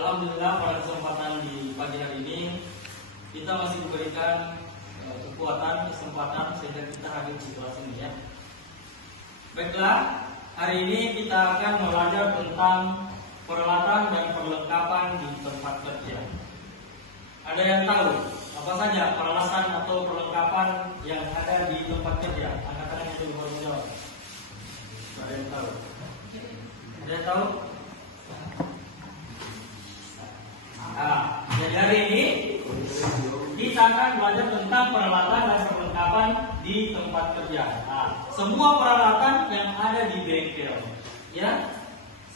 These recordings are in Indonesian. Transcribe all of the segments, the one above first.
Alhamdulillah pada kesempatan di pagi hari ini kita masih diberikan kesempatan sehingga kita hadir di kelas ini ya. Baiklah, hari ini kita akan belajar tentang peralatan dan perlengkapan di tempat kerja. Ada yang tahu apa saja peralatan atau perlengkapan yang ada di tempat kerja? Angkat tangan itu boleh menjawab. Ada yang tahu? Ada yang tahu? Nah, jadi hari ini kita akan belajar tentang peralatan dan perlengkapan di tempat kerja. Nah, semua peralatan yang ada di bengkel, ya,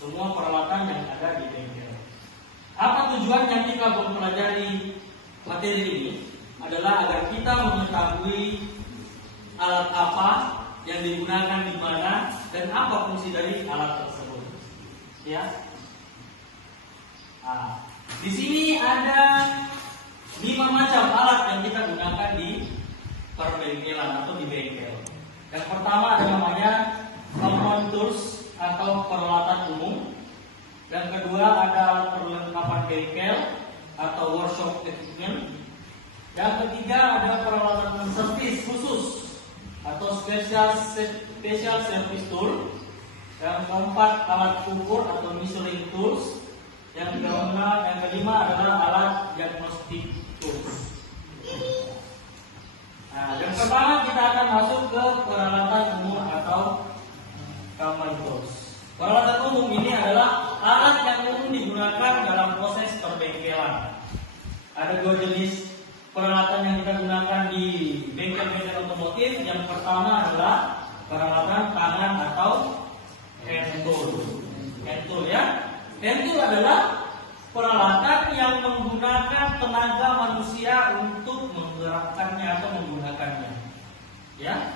semua peralatan yang ada di bengkel. Apa tujuannya kita mempelajari materi ini? Adalah agar kita mengetahui alat apa yang digunakan di mana dan apa fungsi dari alat tersebut, ya. Nah, di sini ada 5 macam alat yang kita gunakan di perbengkelan atau di bengkel. Yang pertama ada namanya common tools atau peralatan umum. Yang kedua ada alat perlengkapan bengkel atau workshop equipment. Yang ketiga ada peralatan servis khusus atau special service tool. Yang keempat alat ukur atau measuring tools. Yang kelima adalah alat diagnostic tools. Nah, yang pertama kita akan masuk ke peralatan umum atau common tools. Peralatan umum ini adalah alat yang umum digunakan dalam proses perbengkelan. Ada 2 jenis peralatan yang kita gunakan di bengkel-bengkel otomotif. Yang pertama adalah peralatan tangan atau hand tool. Hand tool ya. Hand tool adalah peralatan yang menggunakan tenaga manusia untuk menggerakkannya atau menggunakannya. Ya.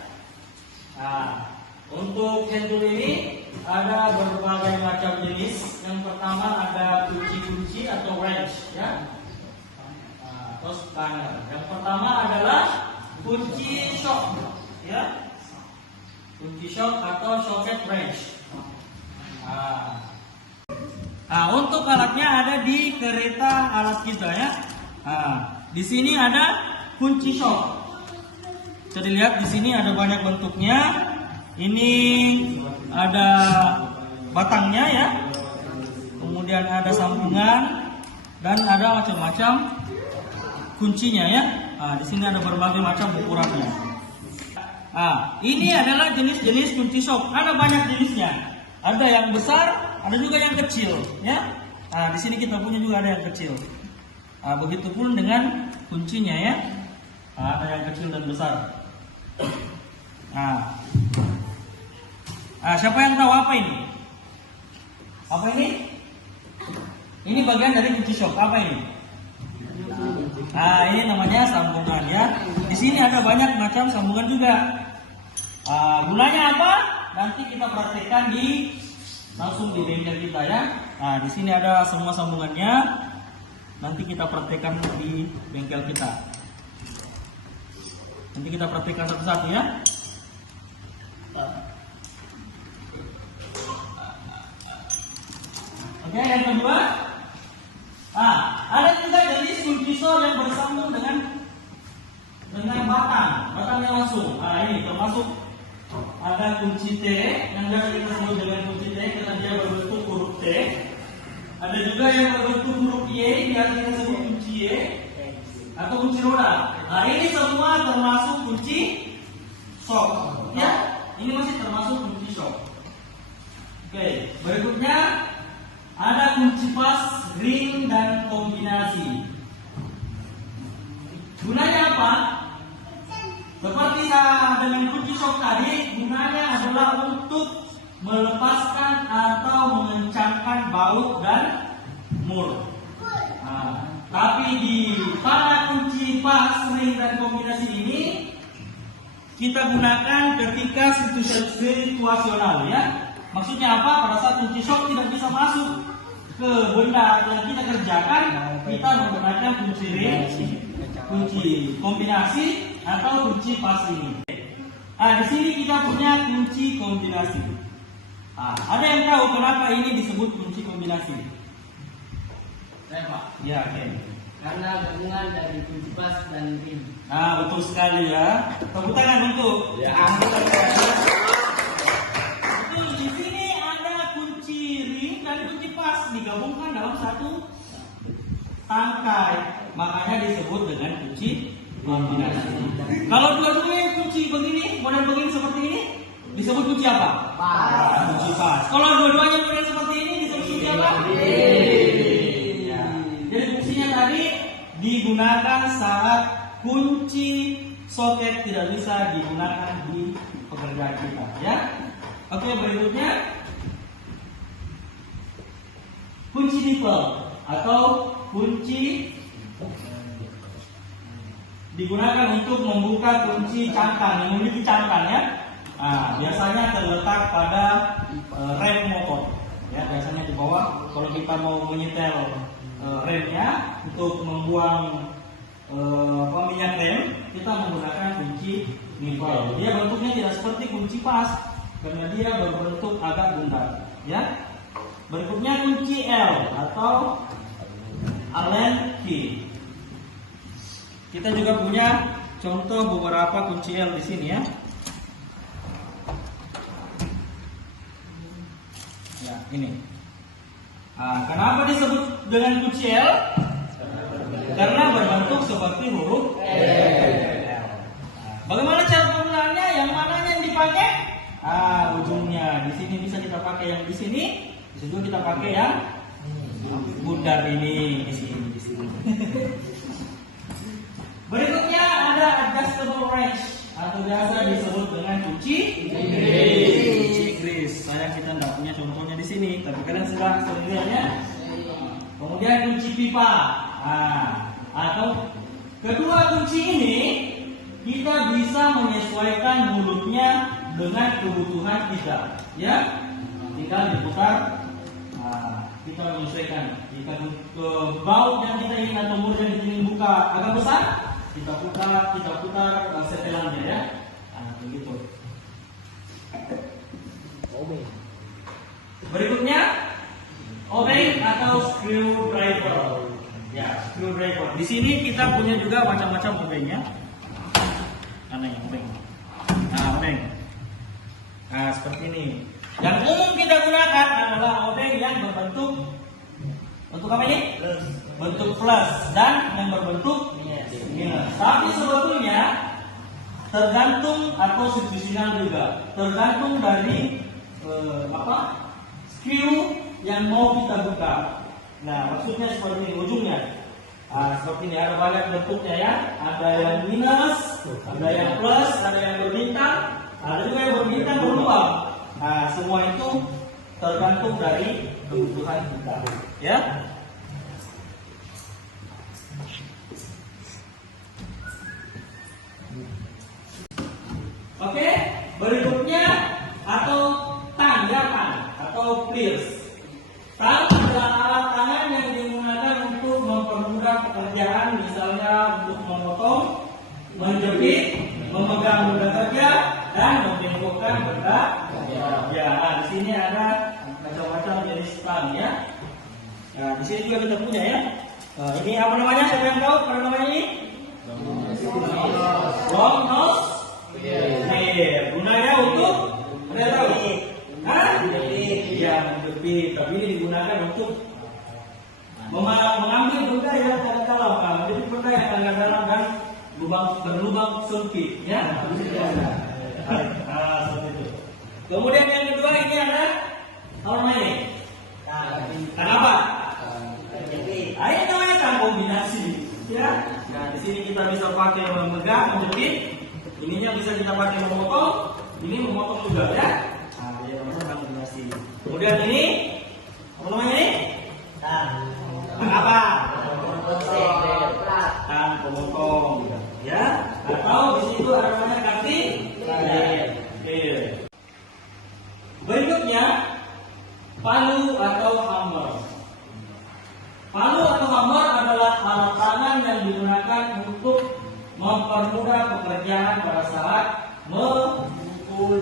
Nah, untuk hand tool ini ada berbagai macam jenis. Yang pertama ada kunci-kunci atau wrench, ya. Nah, terus spanner. Yang pertama adalah kunci shock, ya. Kunci shock atau socket wrench. Nah, untuk alatnya ada di kereta alat kita ya. Nah, di sini ada kunci shock. Bisa dilihat di sini ada banyak bentuknya. Ini ada batangnya ya. Kemudian ada sambungan dan ada macam-macam kuncinya ya. Nah, di sini ada berbagai macam ukurannya. Nah, ini adalah jenis-jenis kunci shock. Ada banyak jenisnya. Ada yang besar, ada juga yang kecil, ya. Nah, di sini kita punya juga ada yang kecil. Nah, begitupun dengan kuncinya ya. Nah, ada yang kecil dan besar. Nah, siapa yang tahu apa ini? Apa ini? Ini bagian dari kunci shock. Apa ini? Nah, ini namanya sambungan ya. Di sini ada banyak macam sambungan juga. Gunanya apa? Nanti kita praktekkan langsung di bengkel kita ya. Nah, di sini ada semua sambungannya. Nanti kita praktekkan di bengkel kita. Nanti kita praktekkan satu-satu ya. Oke, yang kedua. Ada juga jenis kunci shock yang bersambung dengan batangnya langsung. Nah, ini termasuk ada kunci T yang biasa kita sebut dengan kunci T karena dia berbentuk huruf T. Ada juga yang berbentuk huruf Y, biasa kita sebut kunci Y atau kunci roda. Nah, ini semua termasuk kunci shock. Ya, ini masih termasuk kunci shock. Oke, berikutnya ada kunci pas, ring dan kombinasi. Gunanya apa? Seperti dengan kunci shock tadi, gunanya adalah untuk melepaskan atau mengencangkan baut dan mur. Nah, tapi di pada kunci pas, ring dan kombinasi ini kita gunakan ketika situasional ya. Maksudnya apa? Pada saat kunci shock tidak bisa masuk ke benda yang kita kerjakan, kita menggunakan kunci ring, kunci kombinasi atau kunci pas ini. Di sini kita punya kunci kombinasi. Ada yang tahu kenapa ini disebut kunci kombinasi? Rem, Pak. Ya, oke. Karena gabungan dari kunci pas dan rim. Nah, betul sekali ya. Tepuk tangan untuk. Ya ampun. Betul, di sini ada kunci ring dan kunci pas digabungkan dalam satu tangkai. Makanya disebut dengan kunci kombinasi. Kalau dua-duanya kunci begini, model begini seperti ini, disebut kunci apa? Pas. Kunci pas. Kalau dua-duanya model seperti ini disebut kunci apa? Ya. Jadi fungsinya tadi digunakan saat kunci soket tidak bisa digunakan di pekerjaan kita, ya. Oke, berikutnya kunci nipple atau kunci digunakan untuk membuka kunci cangkang yang memiliki cangkang, ya. Nah, biasanya terletak pada rem motor, ya. Biasanya di bawah. Kalau kita mau menyetel remnya untuk membuang minyak rem, kita menggunakan kunci nipple. Dia bentuknya tidak seperti kunci pas karena dia berbentuk agak bundar, ya. Berikutnya kunci L atau Allen key. Kita juga punya contoh beberapa kunci L di sini, ya. Ya, ini. Nah, kenapa disebut dengan kunci L? Karena berbentuk seperti huruf L. Bagaimana cara penggunaannya? Yang mananya yang dipakai? Ujungnya. Di sini bisa kita pakai yang di sini. Di situ kita pakai yang bundar ini. Di sini. Berikutnya ada adjustable wrench atau biasa disebut dengan kunci Inggris. Saya kita tidak punya contohnya di sini, tapi kalian sudah sering lihat, ya. Kemudian kunci pipa. Atau kedua kunci ini kita bisa menyesuaikan mulutnya dengan kebutuhan kita, ya. Tinggal diputar. Kita menyesuaikan. Jika baut yang kita ingin atau mulut yang kita ingin buka agak besar, kita putar setelannya, ya. Begitu. Berikutnya obeng atau screwdriver. Ya, screwdriver. Di sini kita punya juga macam-macam obengnya. Mana yang obeng? Obeng. Seperti ini. Yang umum kita gunakan adalah obeng yang berbentuk apa ini? Bentuk plus dan yang berbentuk minus. Tapi sebetulnya tergantung atau situasional juga. Tergantung dari screw yang mau kita buka. Nah, maksudnya seperti ini ujungnya. Seperti ini ada banyak bentuknya, ya. Ada yang minus, ada yang plus, ada yang berbintang, ada juga yang berbintang berlubang. Semua itu tergantung dari kebutuhan kita, ya. Oke, berikutnya atau tanjakan atau pliers. Tang adalah alat tangan yang digunakan untuk mempermudah pekerjaan, misalnya untuk memotong, menjepit, memegang benda kerja, dan membengkokkan benda. Ya, di sini ada macam-macam jenis tang, ya. Nah, di sini juga kita punya, ya. Ini apa namanya? Siapa yang tahu? Apa namanya ini? Long nose. Gunanya untuk ada yang tahu? Iya, menjepit. Tapi ini digunakan untuk mengambil benda yang agak dalam, menjepit benda yang agak dalam dan berlubang sempit, ya. Seperti itu. Kemudian yang kedua ini ada apa namanya ini? Tang apa? Ini namanya tang kombinasi, ya. Nah, di sini kita bisa pakai memegang, menjepit. Ininya bisa kita pakai memotong, ini memotong juga, ya. Dia namanya tang kombinasi. Kemudian ini apa namanya ini? Tang apa? Tang pemotong, ya. Atau di situ ada namanya cutting. Berikutnya palu atau hammer. Palu atau hammer adalah alat tangan yang digunakan untuk mempermudah pekerjaan pada saat memukul.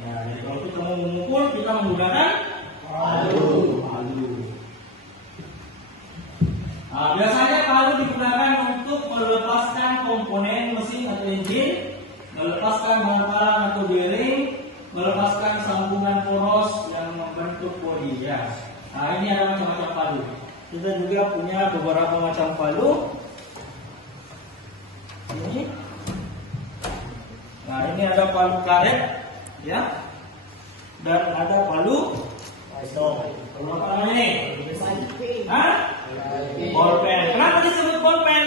Nah, jadi kalau kita mau memukul, kita menggunakan palu. Biasanya palu digunakan untuk melepaskan komponen mesin atau engine, melepaskan bantalan atau bearing, melepaskan sambungan poros yang membentuk bodi ya. Nah, ini ada macam-macam palu. Kita juga punya beberapa macam palu. Ini. Nah, ini ada palu karet ya. Dan ada palu palu apa namanya ini? Hah? Bolpen. Kenapa disebut bolpen?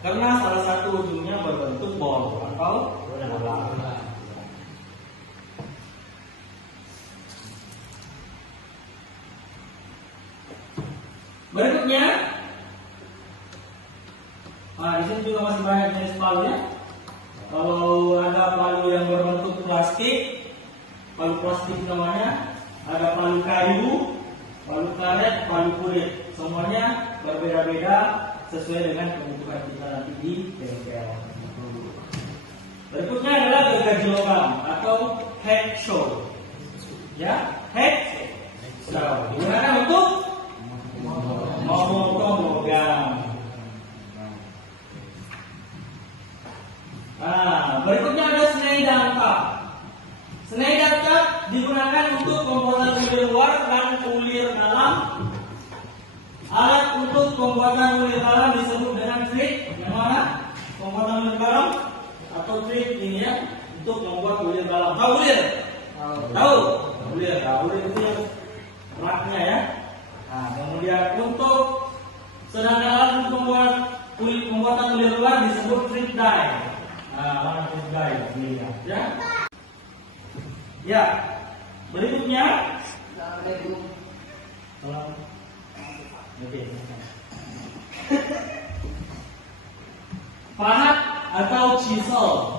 Karena salah satu ujungnya berbentuk bol atau bola. Berikutnya, di sini juga masih banyak jenis palu ya. Kalau ada palu yang berbentuk plastik, palu plastik namanya, ada palu kayu, palu karet, palu kulit. Semuanya berbeda-beda sesuai dengan kebutuhan kita nanti di bengkel. Berikutnya adalah gergaji logam atau hacksaw. Ya, hacksaw digunakan untuk memotong logam. Berikutnya ada Schneider cut. Schneider cut digunakan untuk pembuatan ulir luar dan ulir dalam. Alat untuk pembuatan ulir dalam disebut dengan trik. Yang mana? Pembuatan ulir dalam atau trik ini ya, untuk membuat ulir dalam. Tahu ulir? Tahu? Ulir. Ulir itu yang raknya ya. Kemudian untuk sedangkan alat untuk pembuatan ulir luar disebut trik die. Alat trik die ini ya. Ya. Berikutnya pahat atau chisel.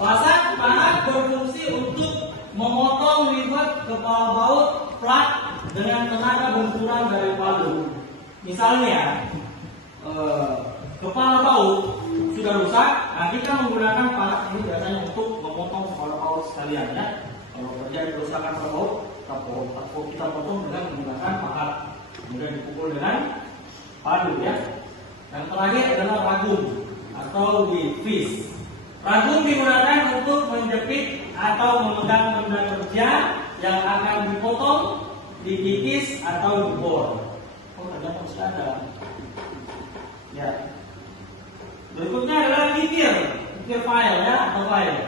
Pahat berfungsi untuk memotong lipat kepala baut plat dengan tenaga benturan dari palu. Misalnya kepala baut sudah rusak, kita menggunakan pahat ini biasanya untuk memotong kepala baut sekalian ya. Kalau terjadi kerusakan pada baut, kita potong dengan menggunakan pahat. Kemudian dipukul dengan palu ya. Yang terakhir adalah ragum atau whipfish. Ragum digunakan untuk menjepit atau memegang benda kerja yang akan dipotong, dikikis atau dibor. Ternyata masih ada. Ya. Berikutnya adalah kikir file ya atau file.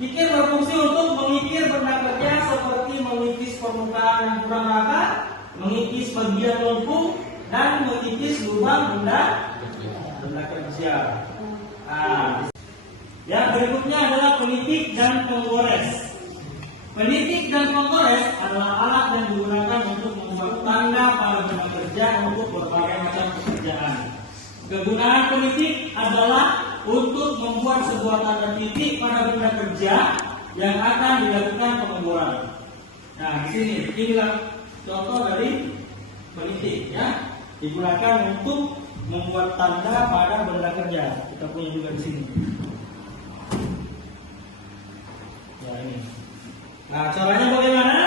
Kikir berfungsi untuk mengikir benda kerja seperti mengikis permukaan yang kurang rata, mengikis bagian lengkung, dan mengikis lubang benda kerja. Yang berikutnya adalah penitik dan penggores. Penitik dan penggores adalah alat yang digunakan untuk membuat tanda pada benda kerja untuk berbagai macam pekerjaan. Kegunaan penitik adalah untuk membuat sebuah tanda titik pada benda kerja yang akan dilakukan pengeboran. Nah, di sini inilah contoh dari penitik ya, digunakan untuk membuat tanda pada benda kerja. Kita punya juga di sini. Ya ini. Nah, caranya bagaimana?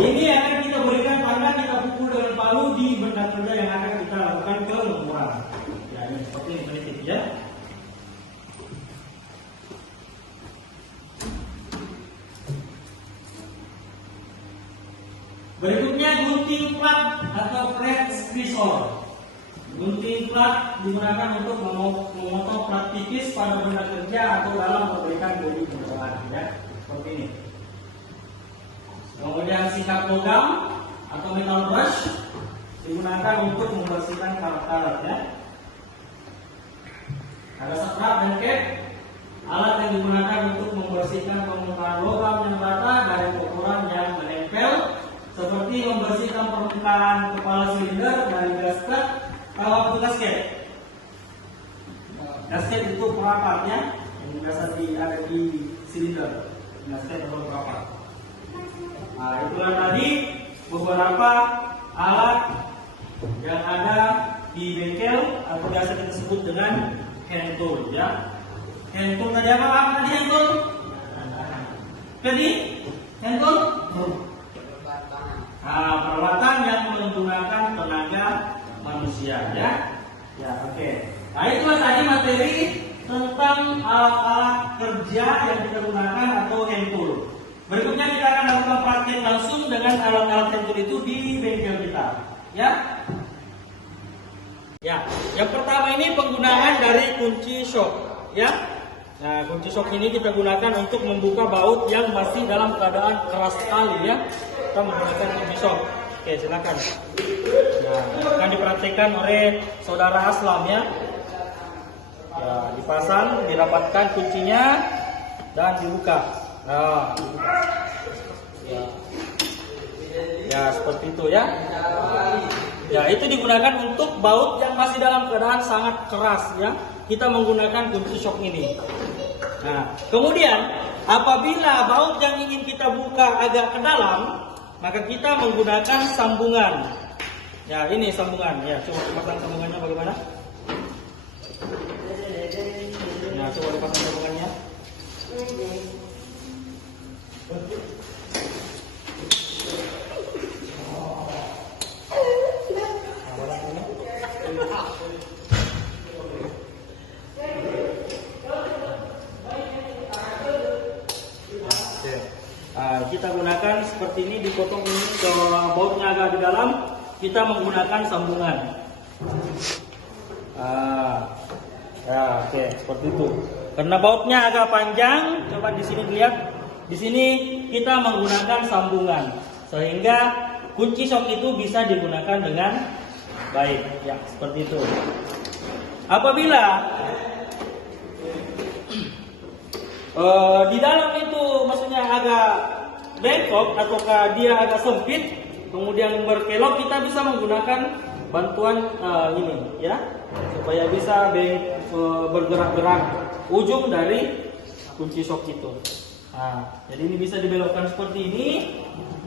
Ini akan kita berikan tanda, kita pukul dengan palu di benda kerja yang akan kita lakukan pengeboran. Ya ini seperti ini penitik ya. Berikutnya gunting plat atau flat scissor. Gunting plat digunakan untuk memotong plat tipis pada benda kerja atau dalam perbaikan bodi kendaraan ya, seperti ini. Kemudian sikat logam atau metal brush digunakan untuk membersihkan karat-karat ya. Ada scrub dan cap, alat yang digunakan untuk membersihkan permukaan logam yang rata dari kotoran yang menempel, seperti membersihkan permukaan kepala silinder dari gasket. Kalau untuk gasket itu perapatnya yang biasa ada di silinder, gasket atau perapat. Nah, itulah tadi beberapa alat yang ada di bengkel atau biasa kita sebut dengan hand tool ya. Hand tool tadi apa tadi hand tool? Jadi hand tool? Peralatan yang menggunakan tenaga manusia ya. Ya, oke. Nah, itulah tadi materi tentang alat-alat kerja yang kita gunakan atau hand tool. Berikutnya kita akan lakukan praktek langsung dengan alat-alat hand tool itu di bengkel kita. Ya. Ya, yang pertama ini penggunaan dari kunci shock, ya. Nah, kunci shock ini kita gunakan untuk membuka baut yang masih dalam keadaan keras sekali, ya. Kita menggunakan kunci shock. Oke, silakan. Nah, akan dipraktikkan oleh saudara Aslam, ya. Ya, dipasang, dirapatkan kuncinya dan dibuka. Nah, ya. Ya, seperti itu ya. Ya, itu digunakan untuk baut yang masih dalam keadaan sangat keras ya. Kita menggunakan kunci shock ini. Nah, kemudian apabila baut yang ingin kita buka agak ke dalam, maka kita menggunakan sambungan. Ya, ini sambungan. Ya, coba pasang sambungannya bagaimana? Nah, coba dipasang sambungannya. Kita gunakan seperti ini, dipotong ini ke bautnya agak di dalam, kita menggunakan sambungan. Ya, oke, seperti itu. Karena bautnya agak panjang, coba di sini dilihat. Di sini kita menggunakan sambungan sehingga kunci shock itu bisa digunakan dengan baik. Ya, seperti itu. Apabila di dalam itu maksudnya agak bengkok ataukah dia agak sempit, kemudian berkelok, kita bisa menggunakan bantuan ini ya, supaya bisa bergerak-gerak ujung dari kunci shock itu. Nah, jadi ini bisa dibelokkan seperti ini.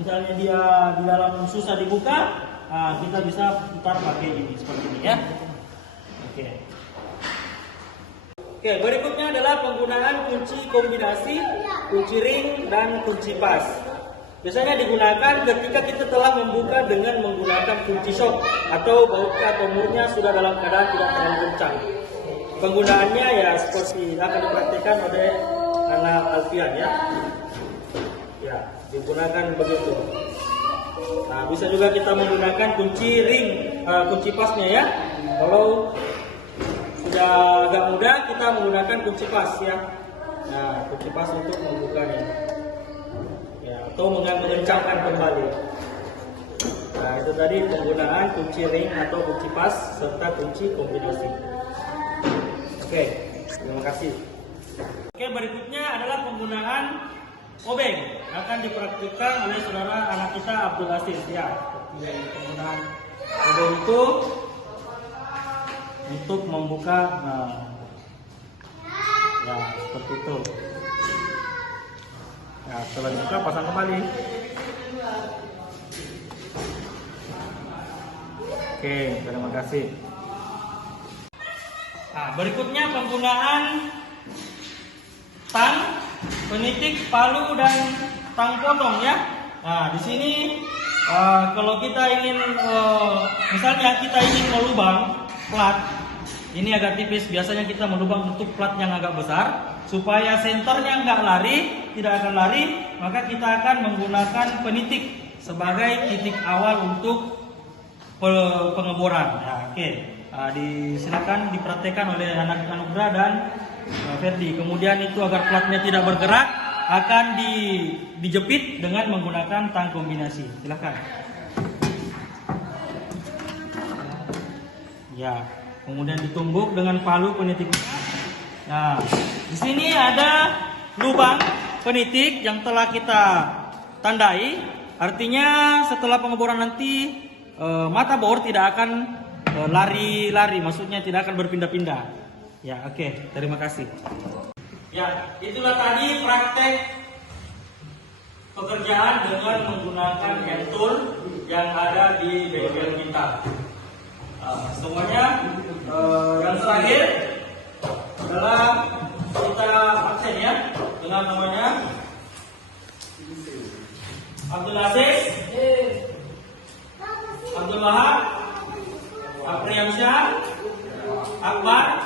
Misalnya dia di dalam susah dibuka, kita bisa putar pakai ini seperti ini ya. Oke. Oke, berikutnya adalah penggunaan kunci kombinasi, kunci ring, dan kunci pas. Biasanya digunakan ketika kita telah membuka dengan menggunakan kunci shock atau bautnya atau murnya sudah dalam keadaan tidak terlalu kencang. Penggunaannya ya seperti akan dipraktikkan oleh anak Alfian ya. Ya, digunakan begitu. Nah, bisa juga kita menggunakan kunci ring, kunci pasnya ya. Kalau sudah agak mudah, kita menggunakan kunci pas ya. Nah, kunci pas untuk membukanya. Ya, atau mengencangkan kembali. Nah, itu tadi penggunaan kunci ring atau kunci pas serta kunci kombinasi. Oke, terima kasih. Oke, berikutnya adalah penggunaan obeng. Akan dipraktikkan oleh saudara anak kita Abdul Aziz ya. Penggunaan obeng itu untuk membuka, ya seperti itu. Ya, setelah dibuka pasang kembali. Oke, terima kasih. Nah, berikutnya penggunaan tang, penitik, palu, dan tang potong ya. Nah, di sini kalau kita ingin misalnya kita ingin melubang plat, ini agak tipis, biasanya kita melubang untuk plat yang agak besar supaya senternya nggak lari, tidak akan lari, maka kita akan menggunakan penitik sebagai titik awal untuk pengeboran. Ya, oke. Disilakan dipraktekkan oleh anak Anugrah dan Ferdi. Kemudian itu agar platnya tidak bergerak akan dijepit dengan menggunakan tang kombinasi. Silakan. Ya, kemudian ditumbuk dengan palu penitik. Nah, di sini ada lubang penitik yang telah kita tandai. Artinya setelah pengeboran nanti mata bor tidak akan lari-lari, maksudnya tidak akan berpindah-pindah. Ya, oke, terima kasih. Ya, itulah tadi praktek pekerjaan dengan menggunakan hand tool yang ada di bengkel kita. Semuanya yang terakhir adalah kita absen ya dengan namanya Abdul Aziz, Abdul Wahab, Apriam Akbar,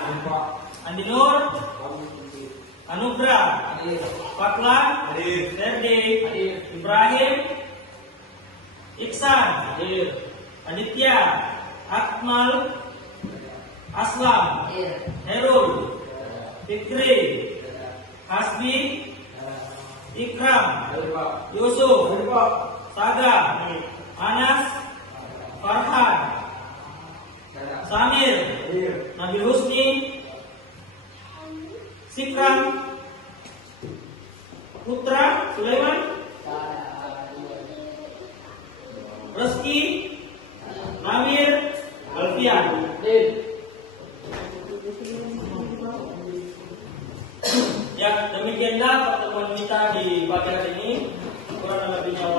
Andi Nur, Anugrah, Faklan, Ferdi, Ibrahim, Iksan, Aditya, Akmal, Aslam, Herul, Fikri, Hasbi, Ikram, Yusuf, Saga, Anas, Farhan, Samir, Nabil Husni, Sikram, Putra, Sulaiman, Reski, Namir, Alfian. Ya, demikianlah pertemuan kita di pagi hari ini. Kurang lebihnya